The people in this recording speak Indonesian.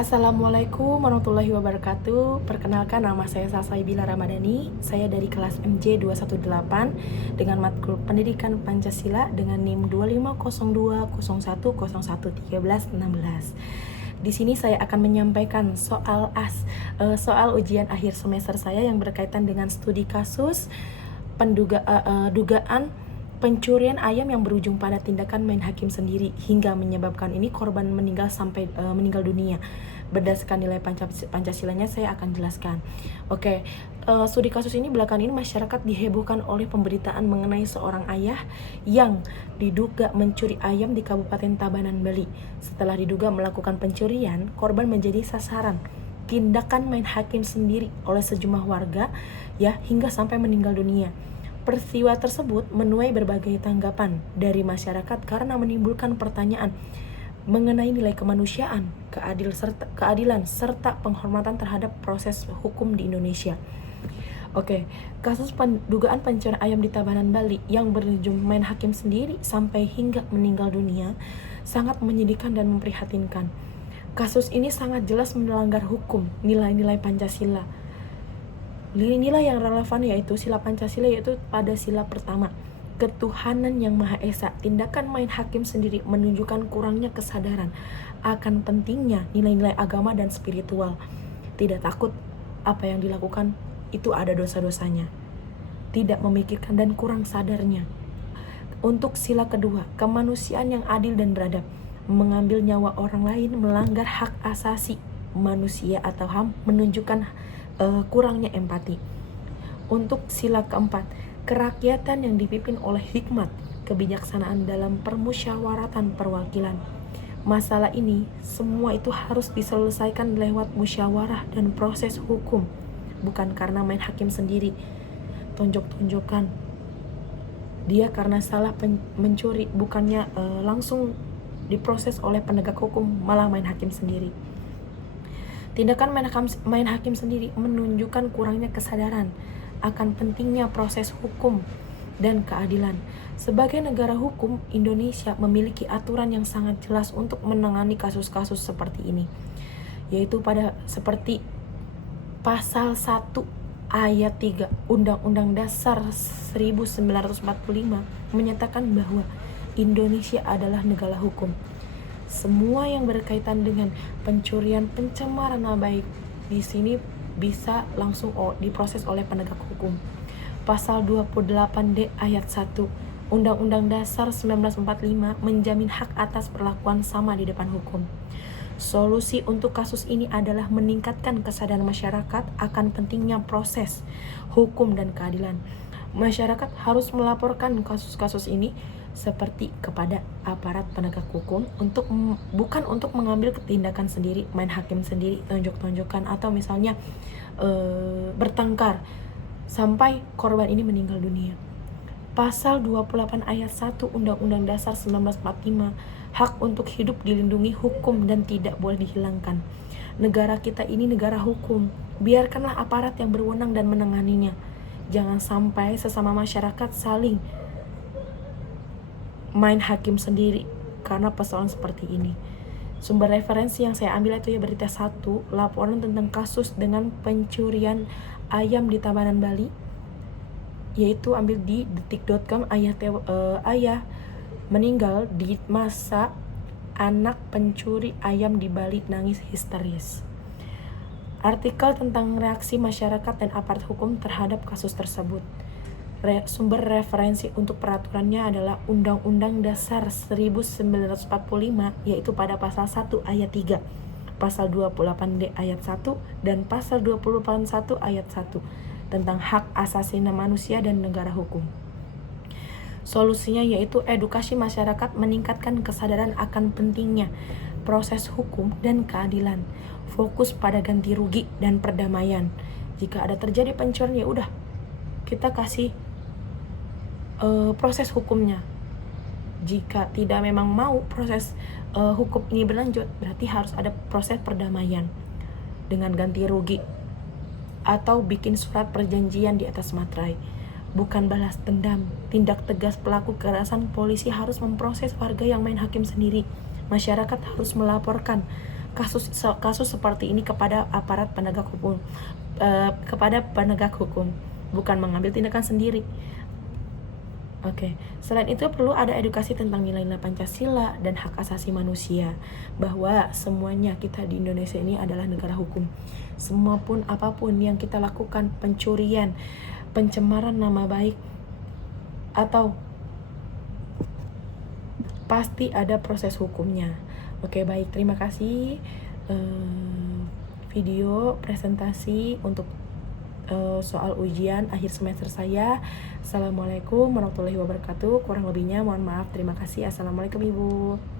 Assalamualaikum warahmatullahi wabarakatuh. Perkenalkan, nama saya Salsai Bila Ramadhani. Saya dari kelas MJ 218 dengan matkul Pendidikan Pancasila dengan NIM 250201011316. Di sini saya akan menyampaikan soal ujian akhir semester saya yang berkaitan dengan studi kasus dugaan pencurian ayam yang berujung pada tindakan main hakim sendiri hingga menyebabkan ini korban meninggal sampai meninggal dunia. Berdasarkan nilai Pancasilanya saya akan jelaskan. Studi kasus ini belakangan ini masyarakat dihebohkan oleh pemberitaan mengenai seorang ayah yang diduga mencuri ayam di Kabupaten Tabanan, Bali. Setelah diduga melakukan pencurian, korban menjadi sasaran tindakan main hakim sendiri oleh sejumlah warga hingga sampai meninggal dunia. Peristiwa tersebut menuai berbagai tanggapan dari masyarakat karena menimbulkan pertanyaan mengenai nilai kemanusiaan, keadilan serta penghormatan terhadap proses hukum di Indonesia. Kasus dugaan pencurian ayam di Tabanan, Bali yang berujung main hakim sendiri sampai hingga meninggal dunia sangat menyedihkan dan memprihatinkan. Kasus ini sangat jelas melanggar hukum, nilai-nilai Pancasila. Nilai yang relevan yaitu sila Pancasila, yaitu pada sila pertama, ketuhanan yang Maha Esa. Tindakan main hakim sendiri menunjukkan kurangnya kesadaran akan pentingnya nilai-nilai agama dan spiritual. Tidak takut apa yang dilakukan itu ada dosa-dosanya. Tidak memikirkan dan kurang sadarnya. Untuk sila kedua, kemanusiaan yang adil dan beradab. Mengambil nyawa orang lain melanggar hak asasi manusia atau HAM, menunjukkan kurangnya empati. Untuk sila keempat, kerakyatan yang dipimpin oleh hikmat, kebijaksanaan dalam permusyawaratan perwakilan. Masalah ini semua itu harus diselesaikan lewat musyawarah dan proses hukum, bukan karena main hakim sendiri tonjok-tonjokan dia karena salah mencuri, bukannya langsung diproses oleh penegak hukum, malah main hakim sendiri. Tindakan main hakim sendiri menunjukkan kurangnya kesadaran akan pentingnya proses hukum dan keadilan. Sebagai negara hukum, Indonesia memiliki aturan yang sangat jelas untuk menangani kasus-kasus seperti ini, yaitu seperti Pasal 1 Ayat 3 Undang-Undang Dasar 1945 menyatakan bahwa Indonesia adalah negara hukum. Semua yang berkaitan dengan pencurian, pencemaran nama baik di sini bisa langsung diproses oleh penegak hukum. Pasal 28D ayat 1 Undang-Undang Dasar 1945 menjamin hak atas perlakuan sama di depan hukum. Solusi untuk kasus ini adalah meningkatkan kesadaran masyarakat akan pentingnya proses hukum dan keadilan. Masyarakat harus melaporkan kasus-kasus ini seperti kepada aparat penegak hukum bukan untuk mengambil tindakan sendiri, main hakim sendiri, tonjok-tonjokan atau misalnya bertengkar sampai korban ini meninggal dunia. Pasal 28 ayat 1 Undang-Undang Dasar 1945, hak untuk hidup dilindungi hukum dan tidak boleh dihilangkan. Negara kita ini negara hukum, biarkanlah aparat yang berwenang dan menanganinya. Jangan sampai sesama masyarakat saling main hakim sendiri karena persoalan seperti ini. Sumber referensi yang saya ambil itu berita 1, laporan tentang kasus dengan pencurian ayam di Tabanan, Bali, yaitu ambil di detik.com. Ayah meninggal di masa anak pencuri ayam di Bali nangis histeris. Artikel tentang reaksi masyarakat dan aparat hukum terhadap kasus tersebut. Sumber referensi untuk peraturannya adalah Undang-Undang Dasar 1945, yaitu pada pasal 1 ayat 3, pasal 28D ayat 1, dan pasal 21 ayat 1 tentang hak asasi manusia dan negara hukum. Solusinya yaitu edukasi masyarakat, meningkatkan kesadaran akan pentingnya proses hukum dan keadilan, fokus pada ganti rugi dan perdamaian. Jika ada terjadi pencurian, ya udah kita kasih proses hukumnya. Jika tidak memang mau proses hukum ini berlanjut, berarti harus ada proses perdamaian dengan ganti rugi atau bikin surat perjanjian di atas materai. Bukan balas dendam. Tindak tegas pelaku kekerasan, polisi harus memproses warga yang main hakim sendiri. Masyarakat harus melaporkan kasus seperti ini kepada aparat penegak hukum, bukan mengambil tindakan sendiri. Oke, selain itu perlu ada edukasi tentang nilai-nilai Pancasila dan hak asasi manusia, bahwa semuanya kita di Indonesia ini adalah negara hukum. Semua pun apapun yang kita lakukan, pencurian, pencemaran nama baik, atau pasti ada proses hukumnya. Oke, baik, terima kasih video presentasi untuk soal ujian akhir semester saya. Assalamualaikum warahmatullahi wabarakatuh. Kurang lebihnya mohon maaf. Terima kasih. Assalamualaikum Ibu.